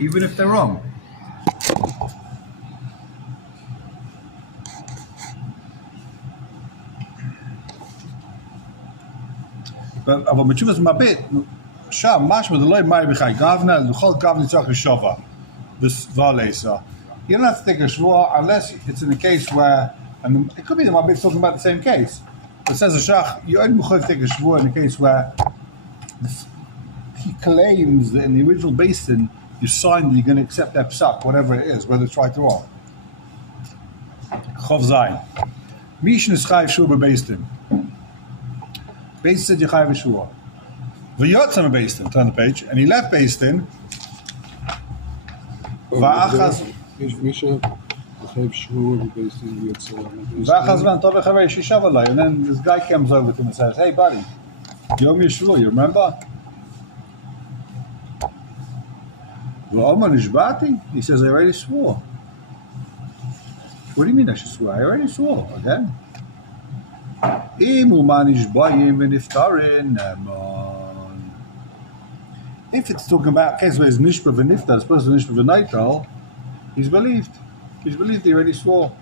even if they're wrong. אבל בתשובה זה מבט, שם, משהו, זה לא ימי בכי גוונה, לכל גוונה צריך לשווה, ועלייסה. You don't have to take a shvua unless it's in a case where, and it could be the Mabit's talking about the same case. It says a shach, you only have to take a shvua in a case where he claims that in the original basin you signed that you're going to accept that psak, whatever it is, whether it's right or wrong. Chov Zayin. Mishin is chayiv shvua b'beistin. Beistin said you chayiv shvua. V'yotzam b'beistin, turn the page, and he left beistin. V'achaz. And then this guy comes over to him and says, hey buddy, you owe me a shvua, you remember? He says, I already swore. What do you mean I should swear? I already swore again. If it's talking about case where it's nishba v'nifta as opposed to nishba v'naital, he's believed. He's believed he already swore.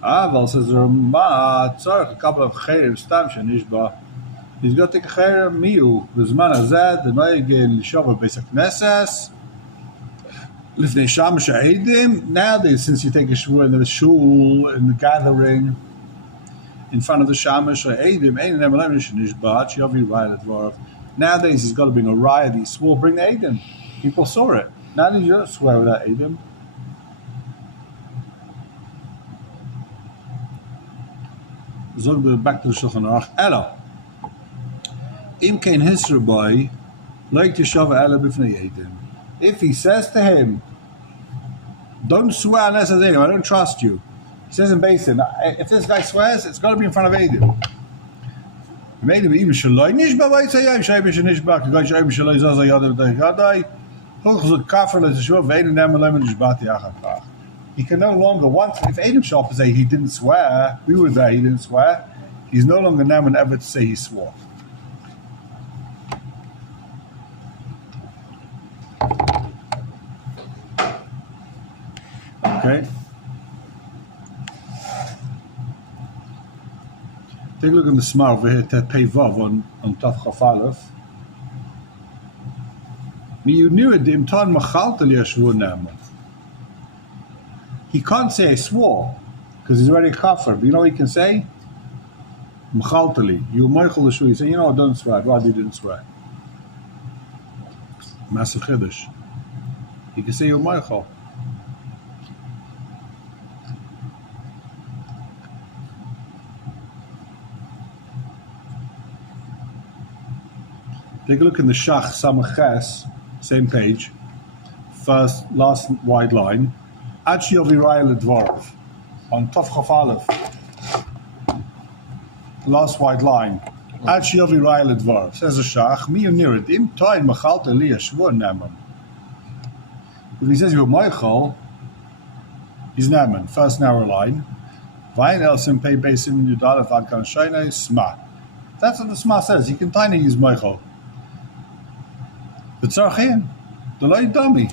Aval says, a couple of chayrim stam shenishba. He's got to take a chayrim miu. B'zman hazeh, the noyeg l'shover b'beis hakneses. Lifnei shamash ha'edim. Nowadays, since you take a shvur in the shul, in the gathering, in front of the shamash ha'edim, ein ne'malem shenishba, chiyavi raya l'dvarav. Nowadays, he's got to bring a raya that he swore, bring the edim. People saw it. Nowadays, you don't swear without edim. Back to the Shulchan Aruch. Ella. Im kein hisra boy, like to shove ella b'fnei edim. If he says to him, don't swear unless there's edim, I don't trust you. He says in Basin, if this guy swears, it's got to be in front of edim. Made him even shaloi nishba vaytzayim shayim shenishba k'goy shayim shaloi zaza yadav daygadai hochzut kafir l'teshua v'edim ne'malem nishbati achakach. He can no longer, once, if Adam shall say he didn't swear, we were there, he didn't swear, he's no longer never ever to say he swore. Okay. Take a look at the smar over here, Tet Pei Vav on Taf Chaf Aleph. You knew it, Im Ton Machalta Li Yashvur Ne'eman. He can't say I swore because he's already a kafir. But you know what he can say? M'chaltali. You Michael the Shul. You say, you know, don't swear. Glad you didn't swear. Massive chiddush. He can say you Michael. Take a look in the Shach Samach, same page. Last wide line. Ad sheyovi raya l'dvarav on Tov Chaf Aleph, last white line. Ad sheyovi raya l'dvarav says a shach mi unirid im toin machalta li yashvur ne'eman. If he says you're Michael, he's ne'eman. First narrow line. Vayin el sim pei beisim yudalef ad kan shaynei sma. That's what the sma says. He can tiny use Michael. The tzarchin, the light dummy.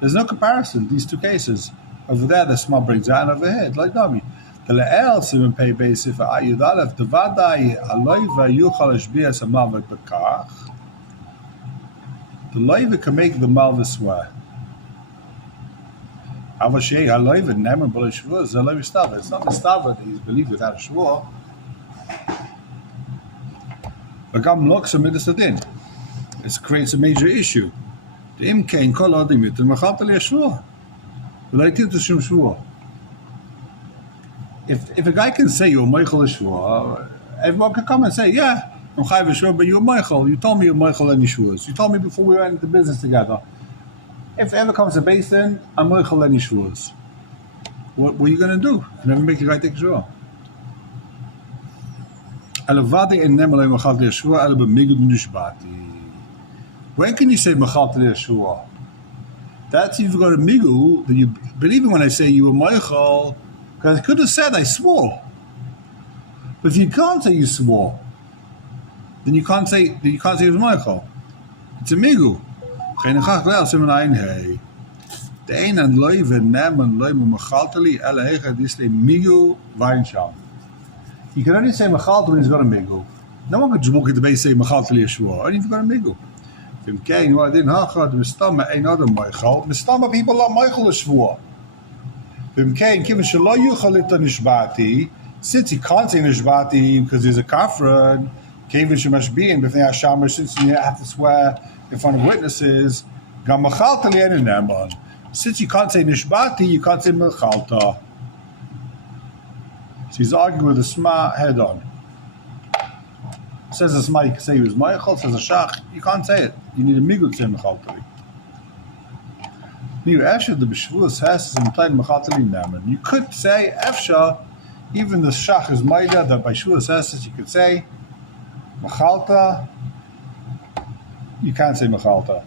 There's no comparison. These two cases. Over there, the small brings out over here. Like dummy. The le'el simen pei beisif ayud alef the vadai aloiva yuchal eshbias amalvek bekach. The loiva can make the malva swear. Avashei aloiva nemer b'lo shvur ze loiva stava. It's not the stava that he's believed without a shvur. V'gam looks a midas adin. It creates a major issue. The imkein kol adim yitin machalta li yashvur. If a guy can say you're Michael Yeshua, everyone can come and say, yeah, I'm Chayv Yeshua, but you're Michael. You told me you're Michael and Yeshua's. You told me before we went into business together. If ever comes a basin, I'm Michael and Yeshua's. What are you going to do? You never make a guy take Yeshua. When can you say Machal Yeshua? That's if you've got a migu that you believe in when I say you were Michael, because I could have said I swore. But if you can't say you swore, then you can't say it was Michael. It's a migu. Geen graag wel, ze een hey. De een en leuven nemen leuven machalteli, alle hege, die is de migu wijnscham. You can only say machalteli when he's got a migu. No one could walk at the base say machalteli is shwar, only if you've got a migu. Vim kein, wat in hachad, we stammen een other Michael, we stammen people like Michael is shwar. Vim kein, given shalo yuchalit on nishbati, since he can't say nishbati because he's a kafran, kevin shemash being, but they are shamer, since you have to swear in front of witnesses, gam machalteli and an eman. Since you can't say nishbati, you can't say mechalta. So he's arguing with the Sma head on. Says the Sma, you can say he was Michael. Says the Shach, you can't say it. You need a migu to say mechaltali. Efsha the b'shvuas has is implied mechaltali naman. You could say Efsha, even the Shach is Maida that by shvuas has you could say mechalta. You can't say mechalta.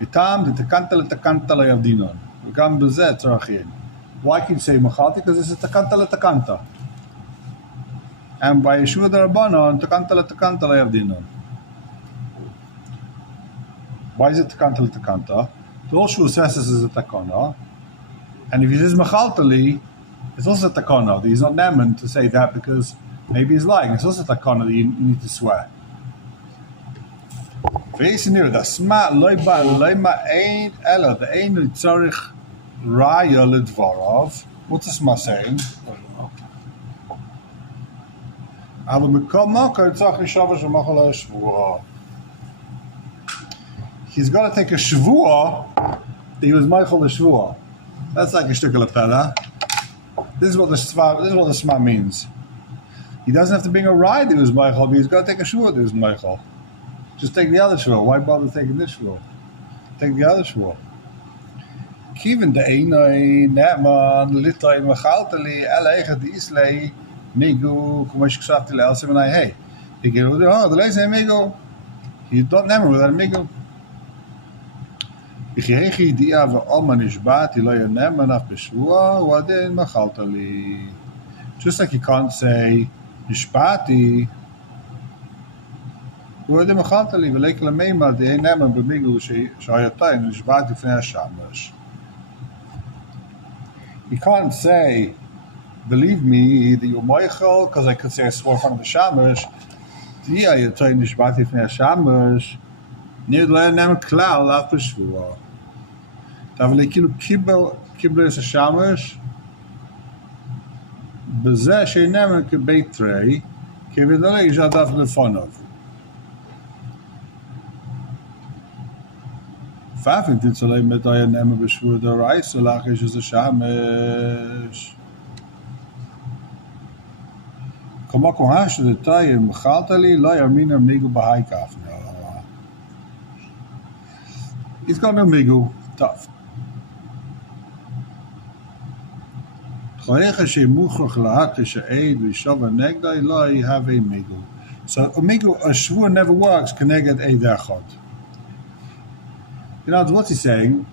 Itam the takanta letakanta layavdinon. V'gam b'zeh tzarachin. Why can you say machalti? Because this is takanta letakanta. And by Yeshua the Rabbanon, takanta letakanta layavdinon. Why is it takanta letakanta? The whole shul says this is a takana. And if he says machaltali, it's also a takana. He's not neman to say that because maybe he's lying. It's also a takana that you need to swear. The sma loiba loima ain't ella the ain't tzarich raya ledvarav. What's the sma saying? He's got to take a shvua that he was Michael the shvua. That's like a shtickle pella. This is what the sma means. He doesn't have to bring a ride that he was Michael, but he's got to take a shvua that he was Michael. Just take the other shvur. Why bother taking this shvur? Take the other shvur. Kiven de einoi netman litay machalteli eleged the islay migu kumash ksafti le elsemanai hey. Ik go the lees migu. You don't never without a migu. Ik heegi die ave alman ishbat lo yeneman af beshvua wadin machalteli. Just like you can't say ishbati. You can't say, believe me, that you're Michael, because I could say I swore in front of the Shamash. Yeah, you're telling Nishbati from the Shamash. Near the land name Klal after Shvua. Tavalikilu Kibble is a Shamash. Bezesh a name could be tray. Kividale Jadav the fun of. Fafin did alleen met dat je nemen beschwoer de reis, zo laag is de shamesh. Kom ook om haasje de taai en begaltali, la yarmina migu behaikaf. He's got no migu, tough. Gelegen she moeger gelahak she eid, we shove negdai, la you have a migu. So a migu, a shwoer never works, connected eid echad. You know, what's he saying?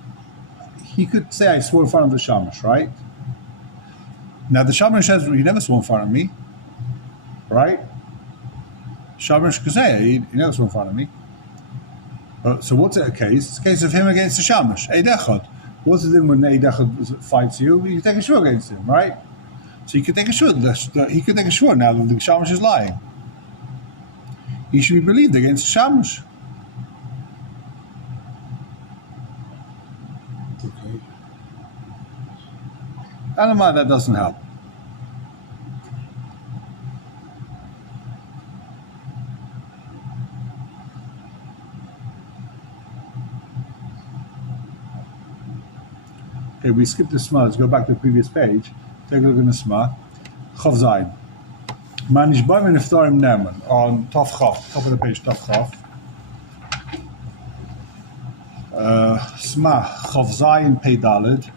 He could say, I swore in front of the Shamash, right? Now, the Shamash says, he never swore in front of me, right? Shamash could say, he never swore in front of me. So what's it a case? It's a case of him against the Shamash, Eid Echad. What's the thing when Eid Echad fights you? You take a shur against him, right? So he could take a shur. He could take a shur now that the Shamash is lying. He should be believed against the Shamash. Anima, that doesn't help. Okay, we skipped the Sma. Let's go back to the previous page. Take a look at the Sma. Chav Zayin. Manish Baim and Iftarim Neman on Tov Chav. Top of the page, Tov Chav. Sma. Chav Zayin Pei Dalid.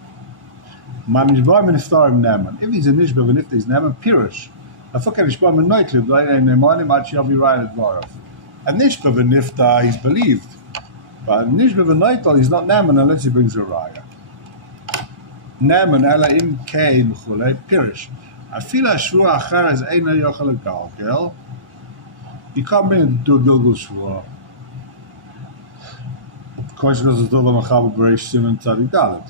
Manish Baim and Iftarim Neman. If he's a Nishba and if he's Neman, Pirush. Afaka Nishba and Noitlib, Nemanim Achi Avi Dvarav. And Nishba and Nifta, he's believed. But Nishba and Noitlib, he's not Neman unless he brings a raya. Neman ela im kein chulei Pirush. Afila shvua achar is eina yochel galgel. You can't bring it to a Gilgul shvua. Kosh goes to the Machaber Bereish Simon Tzadi Dalet.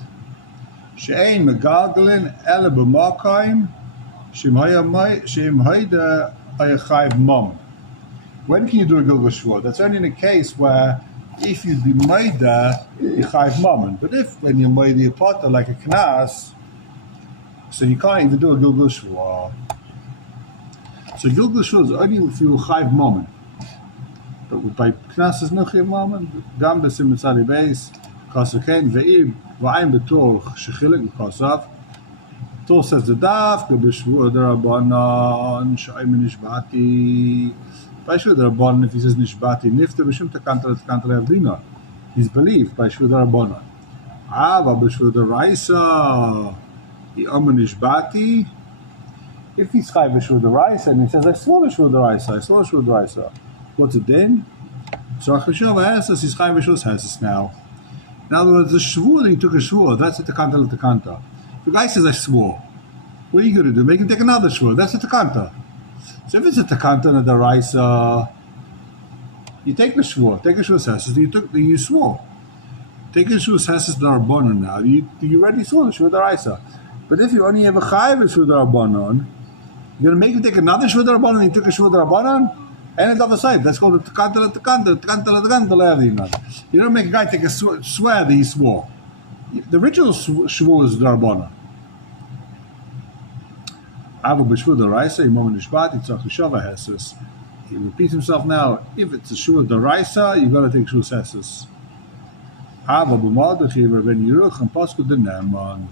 She'ein megalgelin ele b'makayim she'im hayda hayachayv mom. When can you do a Gilgal Shvua? That's only in a case where if you'd be Maida, you chayv mammon. But if when you're Maida a potter like a knas, so you can't even do a Gilgal Shvua. So Gilgal Shvua is only if you chayv mammon. But by knas is no chayv mammon. Gam b'sim mitzadi beis kasakein ve'im v'ayim b'tor shechilek b'kasav. Tor says the daf b'shvua d'Rabbanan sh'ayim nishbati. By Shvua Rabbanan, if he says Nishbati Nifta B'Shum Takanta Avdina, he's believed by Shvua Rabbanan. Ava B'Shvua Raisa, the Omer Nishbati. If he's Chai B'Shvua Raisa and he says, I swore B'Shvua Raisa, I swore B'Shvua Raisa, what's it then? So Achashava Hesas, he's Chai B'Shvua Hesas now. In other words, the Shvua that he took a Shvua, that's a Takanta Takanta. If the guy says, I swore, what are you going to do? Make him take another Shvua, that's a Takanta. So if it's a takanta and a daraisa, you take the shvur, take a shvur sesses, you swore. Take a shvur sesses darabanan now, you already swore the shvur daraisa. But if you only have a chayiv shvur darabanan, you're going to make him take another shvur darabanan and you took a shvur darabanan, and it's other side. That's called the takanta le'avdinan. You don't make a guy take a swear that he swore. The original shvur is darabanan. Abu b'shvur daraisa, imam nishbat, yitzach l'shava hesus. He repeats himself now. If it's a shvur daraisa, you got to take shvur hesus. Abu b'maldachi ben Yeruch and pasku deneman.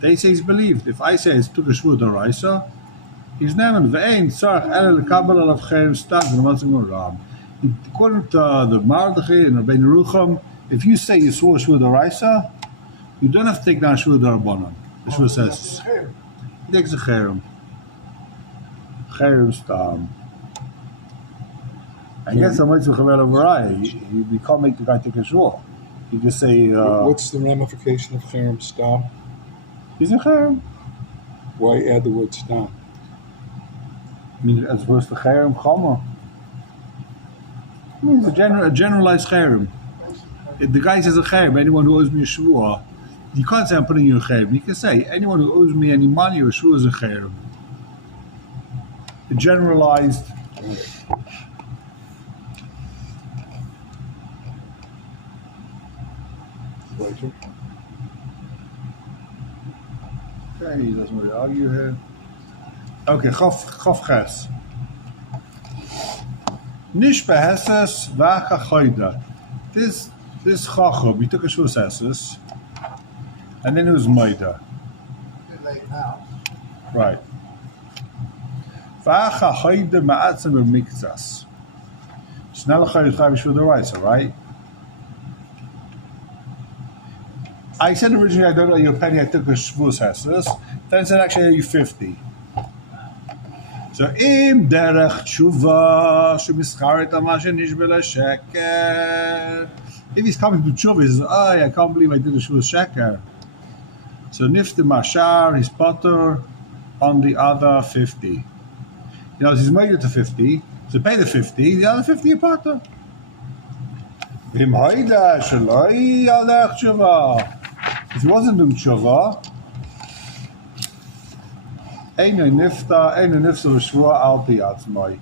They say he's believed. If I say he's took a shvur daraisa, he's neman ve'ein tzarach ele lekabel alav cherem stam v'namatzim oram. According to the Mardachi and Ben Yerucham, if you say you swore shvur daraisa, you don't have to take down shvur darabanan. The shvur hesus. He takes a cherem. Cherem stam. I guess I'm waiting for Chaver. You can't make the guy take a shvur. You just say. What's the ramification of cherem stam? He's a cherem. Why add the word stam? I mean, as opposed to cherem chama. It means a generalized cherem. If the guy says a cherem, anyone who owes me a shvur, you can't say I'm putting you a cherem. You can say anyone who owes me any money or a shvur is a cherem. A generalized. Later. Okay, he doesn't really argue here. Okay, Chof Ches. Nish beheses vacha choida. This chacham, he took a shvus heses, and then it was maida. Late now. Right. Vacha choida ma'atzem b'miktzas. Snel choida chavish for the raisa, right? I said originally I don't know your penny. I took a shvus heses. Then I said actually I owe you 50. So im derech tshuva shemischaret ama shenish bela sheker. If he's coming to tshuva, he says, "Oh, I can't believe I did a shvus sheker." So nifte mashar, his potter on the other 50. You know, he's made it to 50. So pay the 50. The other 50 a potter. V'im hoida sheloi alech tshuva. If he wasn't doing tshuva, Eino nifta l'shvua al pi atzmai.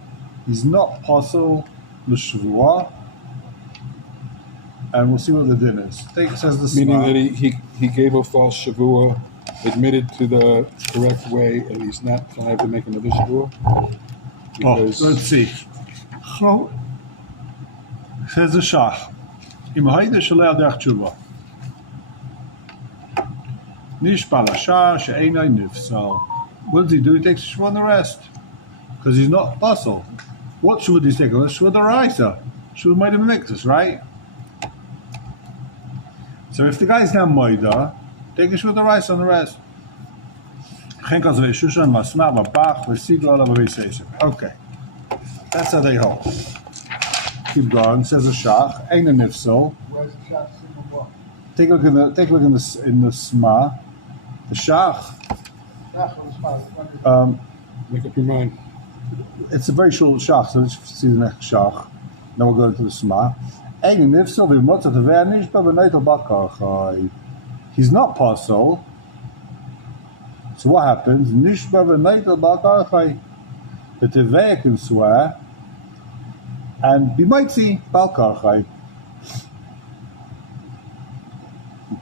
He's not possible l'shvua, and we'll see what the din is. Says the Meaning Sma. that he gave a false shavua, admitted to the correct way, and he's not trying to make another shavua? Because Let's see. So, says the Shach. Im haida shalei al derech tshuva. Nish palasha she'enai nifsal. What does he do? He takes shvur on the rest. Because he's not puzzled. What shvur did he take? Shvur the raisa. Shvur made him mixes, right? So if the guy's now moida, take a shvur the raisa on the rest. Okay. That's how they hold. Keep going. Says a shach. Ain't a nifsal. Where's the shot signal what? Take a look in the sma. The shach. make up your mind. It's a very short shach, so let's see the next shach. Then we'll go to the sma. Ein nifsel v'motzah teveh nishba v'neitel bakarchai. He's not pasul. So what happens? Nishba v'neitel bakarchai. The teveh can swear and b'maitzi balkarchai.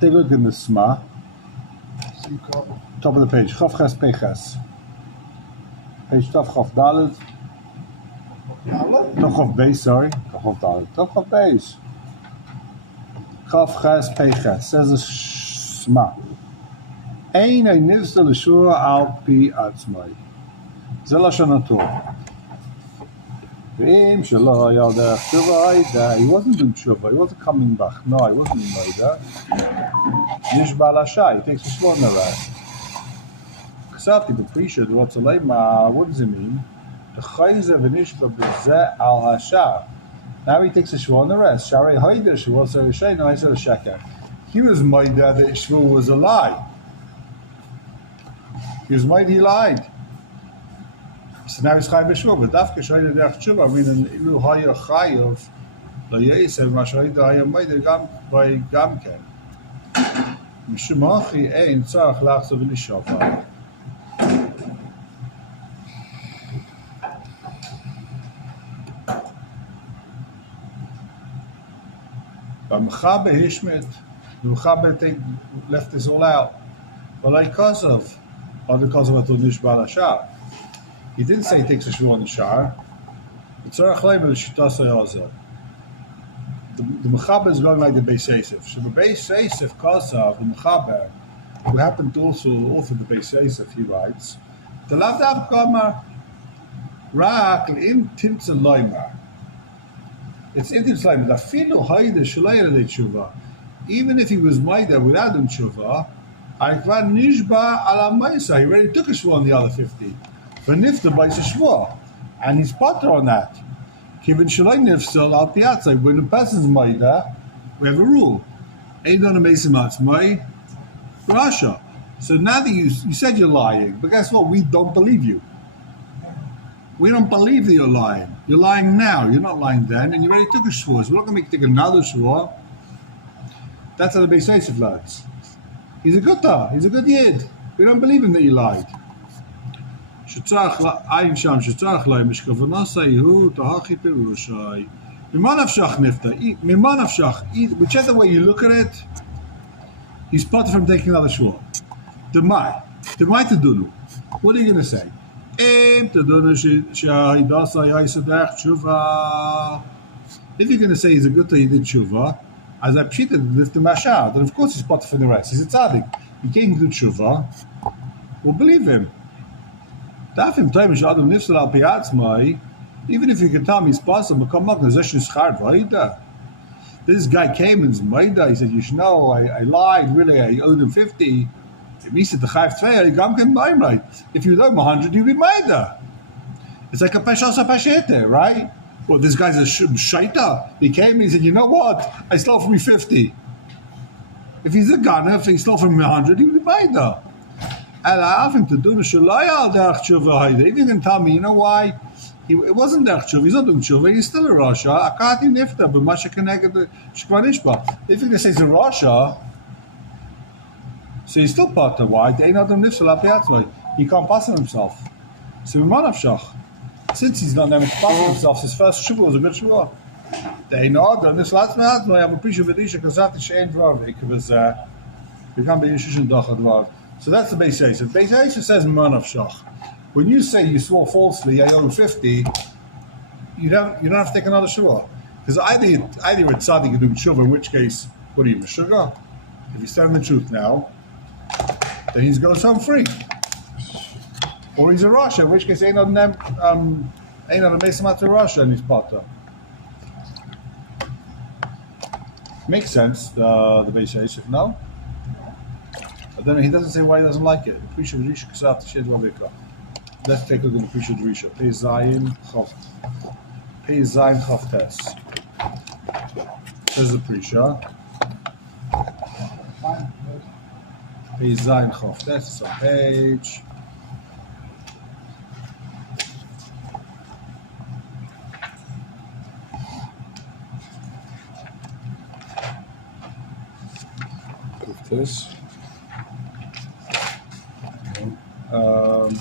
Take a look in the Sma. See couple. Top of the page. Chav ches peches. Page Tav Chav Dalet. Tav Chav Beis, sorry. Tav Chav Dalet. Tav Chav Beis. Chav ches peches. Says the Sma. Ein nifsel l'shura al pi atzmai. Ze lashon haTorah. V'im shelo hayal derech tshuva hayda. He wasn't doing tshuva. He wasn't coming back. No, he wasn't doing hayda. Nishba l'ashai. He takes a shvon around. Ksavti b'prisha d'rotz aleima. What does it mean? The chayze v'nishba b'zeh al hashar. Now he takes a shvon the rest. Sharei hayda shvon sarei no, I said a sheker. He was maida that shvu was a lie. He was maida he lied. So now he's chayim b'shvu, but dafka shoyda derech tshuva. I mean, ilu haya chayav lo yeisev ma shoyda haya maida gam by gam ken. Mishum hachi ein tzarach lachzav v'nishavar. But Mechaber Hishmet, the Mechaber left this all out. Well, because of, or because of a Nishba l'ashar. He didn't say he takes a shvu on the shar. The Mechaber is going like the Beis Yosef. So the Beis Yosef, because of the Mechaber, who happened to also author the Beis Yosef, he writes, the lav dav kamar rak in timtza loymar. It's intim slime that filo hayde shleira de tshuva. Even if he was maida without doing tshuva, Aikvar nishba ala maisa. He already took a shvu on the other 50. For nifta buys a shvu, and he's potter on that. Kivin shalai nifsel al piazza. When a person's maida, we have a rule. Ain't on a mason matzmai, Russia. So now that you said you're lying, but guess what? We don't believe you. We don't believe that you're lying. You're lying now. You're not lying then, and you already took a shvur. So we're not going to make you take another shvur. That's how the Beis Yosef learns. He's a good tar. He's a good yid. We don't believe him that you lied. Whichever way you look at it, he's part from taking another shvur. The mai to dunu. What are you going to say? If you're going to say he's a good guy, he did tshuva, as I cheated with the mashal, then of course he's part for the rest. He's a tzaddik. He came to do tshuva. We'll believe him. Even if you can tell me he's possible, this guy came and maida. He said, "You should know, I lied. Really, I owed him 50." If you owe him 100, you be maida. It's like a peshasa pashete, right? Well, this guy's a shaita. He came and he said, "You know what? I stole from you 50." If he's a gunner, if he stole from me 100, he would be maida. And I asked him to do the shalaya derech tshuva. If you can tell me, you know why? It wasn't derech tshuva. He's not doing tshuva. He's still a rasha. Akati nifta, but masha keneged the shkvanishba. If you're going to say he's a rasha, so he's still part of why they not doing nifta lapiatzmai. He can't pass on himself. So Manavshach, since he's not able to pass on himself, his first shuvah was a good shuvah. They know that this last man, I have a piece of Vidisha because after Shane Dvarvik was become the Yeshushin Dachad Dvarv. So that's the Beis Yosef. Beis Yosef says Manavshach. When you say you swore falsely, I owe 50, you don't have to take another shuvah. Because either it's tzaddik you do shuvah, in which case, what are you, Meshuggah? If he's telling the truth now, then he goes home free. Or he's a Rasha, in which case ain't not a Mesamat to Rasha and he's potter. Makes sense, the Beis Yosef, no? But then he doesn't say why he doesn't like it. Let's take a look at the Prisha Drisha. Pei Zayin Chav Tes. There's the Prisha. Pei Zayin Chav Tes. It's on page. this. Hold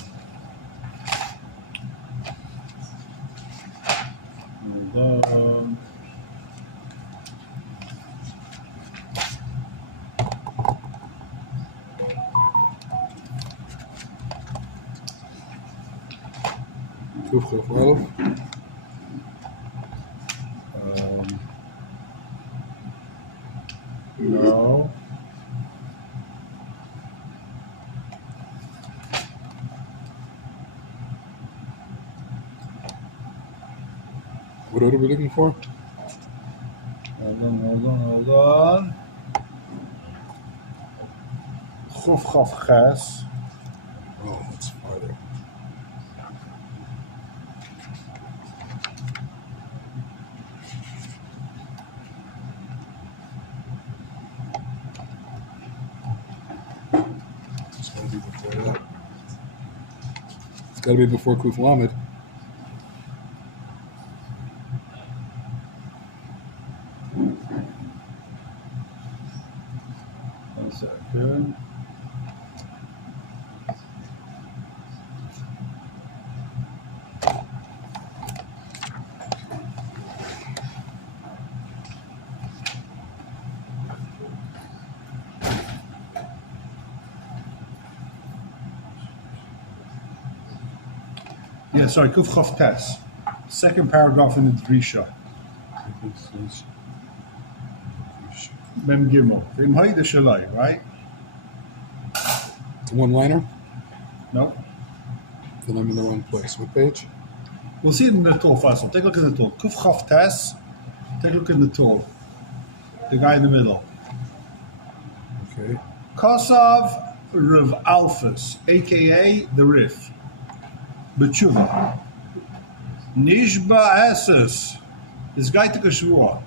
on. Kuf Chaf Aleph. No. What order are we looking for? Hold on. Chuf Chaf Ches. Oh, that's farther. It's got to be before that. It's got to be before Kuf Lamed. One second. Yeah, sorry, Kuf Chaf Tes. Second paragraph in the Drisha. Mem Gimel. V'im Hayda Shalai, right? It's a one-liner? No? Then I'm in the wrong place. What page? We'll see it in the Torah first. Take a look at the Torah. Kuf Chaf Tes. Take a look in the Torah. The guy in the middle. Okay. Kosav Rav Alphas, a.k.a. the Rif. B'tshuva. Nishba Eses. This guy took a shvuah.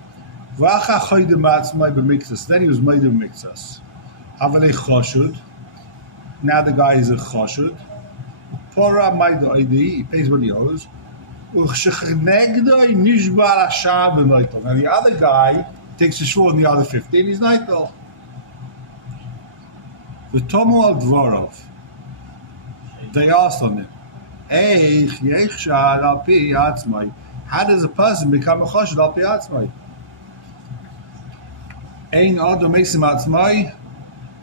V'acha choyde ma'atzmai b'mikzas. Then he was made of mikzas. Havalei choshud. Now the guy is a choshud. Pora ma'ida oidi. He pays what he owes. Uchshechnegdoi nishba l'ashah b'noitel. Now the other guy takes a shvuah on the other 15. He's noitel. V'tomu al dvorov. They asked on him. How does a person become a choshed al pi atzmai? Ein adam meisim atzmai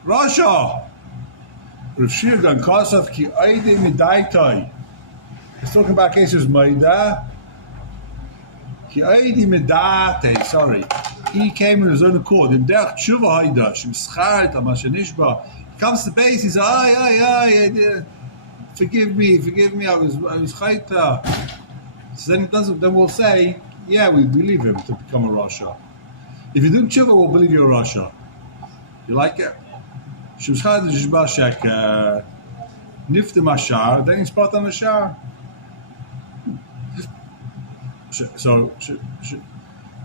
Rasha. Rav Shir gan Kosav ki oide midaitai. He's talking about cases maida. Ki oide midate. Sorry, he came in his own accord. In derech tshuva haida shemschart amashenishba. He comes to base. He says, ay. Forgive me, I was chayta. So then we'll say, yeah, we believe him to become a Rasha. If you do tshuva, we'll believe you're a Rasha. You like it? Shemschad Jishba Sheker, Niftim Ashar, then he's part on the Ashar. So,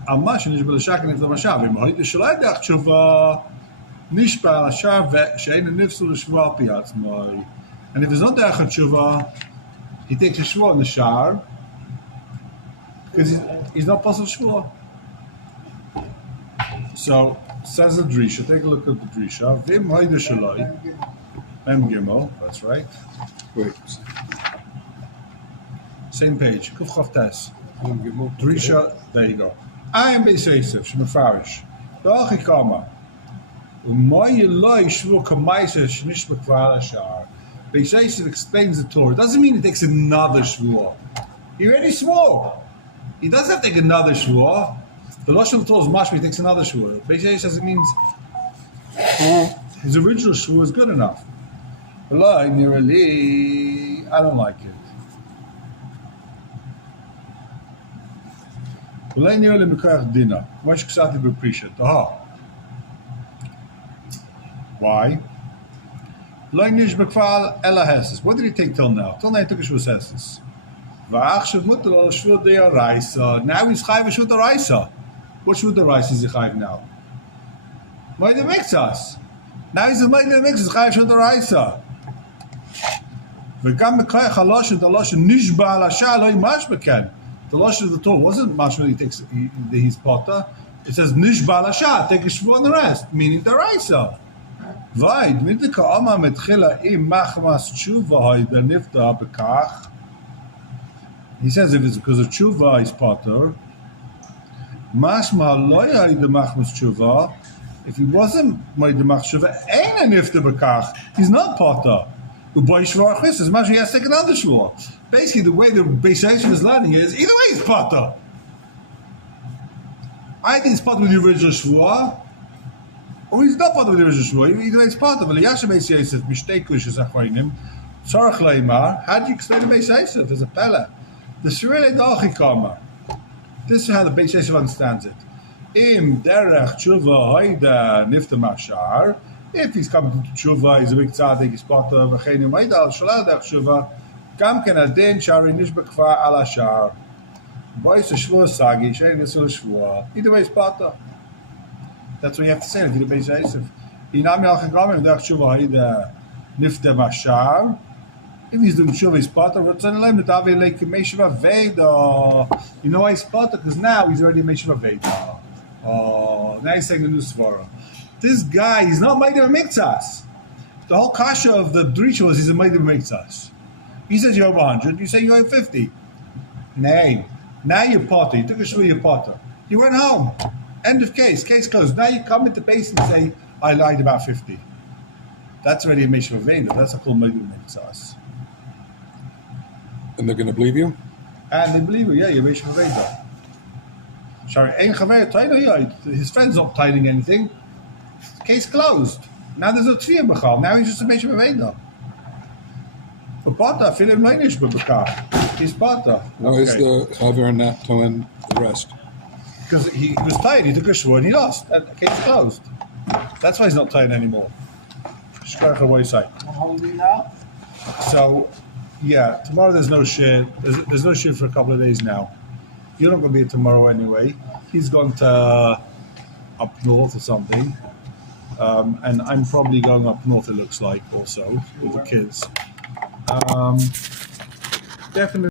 Amash and Jishba Sheker Niftim Ashar, V'mohid Shalai Dach Tshuva, Nishba Ashar, Shein Nifsul Shva Piatzmai. And if it's not Dach Tshuva, he takes a Shva in the Shar, because he's not possible Shva. So, says the Drisha, take a look at the Drisha. Vim Haida Shalai, Mem Gimel, that's right. Wait. Same page, Kuf Chaf Tes. Mem Gimel. Drisha, there you go. I am Beis Yosef, Shemefarish. Da'achi Kama. U'may Yeloi Shvu Kamaisa Shnish B'kvar Ashar. Beis Yosef explains the Torah. It doesn't mean he takes another Shvuah. He already swore. He doesn't have to take another Shvuah. The Lashon Torah is mashma, he takes another Shvuah. Beis Yosef says it means his original Shvuah is good enough. I don't like it. Why? What did he take till now? Till now he took a Shvuah Esses. Now he's chayv a Shvuah Daraisa. What Shvuah Daraisa is he chayv now? Moed Mikzas. Now he's a Moed Mikzas, chayv Shvuah Daraisa. V'gam mekayach haloshen, the loshen nishba al ashar lo yimash beken. The loshen of the Torah wasn't mashma he takes his potter. It says nishba al ashar, take a Shvuah on the rest, meaning Daraisa. Vaid, midika ama metchila im machmas tshuva hoida nifta bekach. He says if it's because of tshuva, he's potter. Mashma loya hoida machmas tshuva. If he wasn't hoida machmas tshuva, ain't a nifta bekach. He's not potter. Uboy shvar chis, mashma he has to take another shvur. Basically, the way the Beis Yosef is learning is either way he's potter. I think he's potter with the original shvur. Or he's not part of the original shvur. Either way, it's part of it. Yasha Beis Yosef, mishtekush is achronim. Tzarech leimar. How do you explain the Beis Yosef as a pella? The Shirele Dachi Kama. This is how the Beis Yosef understands it. Im derech tshuva hoida nifta mashar. If he's coming to tshuva, he's a big tzaddik. He's potter v'chenim hoida al shaladach tshuva. Kam ken adin shari nish bekfa al ashar. Bois a shvur sagi shein nisul shvur. Either way, it's potter. That's what you have to say. If you're the Beis Yosef, inami al chagamim derech tshuva hoida nifta mashar. If he's doing tshuva, he's potter. You know why he's potter? Because now he's already a Meshiva Veda. Oh, now he's saying the new svara. This guy, he's not made of a mikzas. The whole kasha of the drisha was he's a made of a mikzas. He says you have 100, you say you have 50. Nay, now you're potter. You took a shvur, you're potter. You went home. End of case. Case closed. Now you come into base and say I lied about 50. That's already a Meshiva Veda. That's a called made of a mikzas. And they're going to believe you? And they believe you, yeah, you're Meshiva Veda. His friend's not tiding anything. Case closed. Now there's no Tviyah B'chal. Now he's just a Meshiva Veda. For Pata, Philip Leinish B'Bekar. He's Pata. Why is the Chaver not telling the rest? Because he was tired, he took a shvur and he lost. And the case closed. That's why he's not tired anymore. Shkarach Hawaii. What holiday now? So, yeah, tomorrow there's no shit. There's no shit for a couple of days now. You're not going to be here tomorrow anyway. He's gone to up north or something. And I'm probably going up north, it looks like, also, with the kids. Definitely.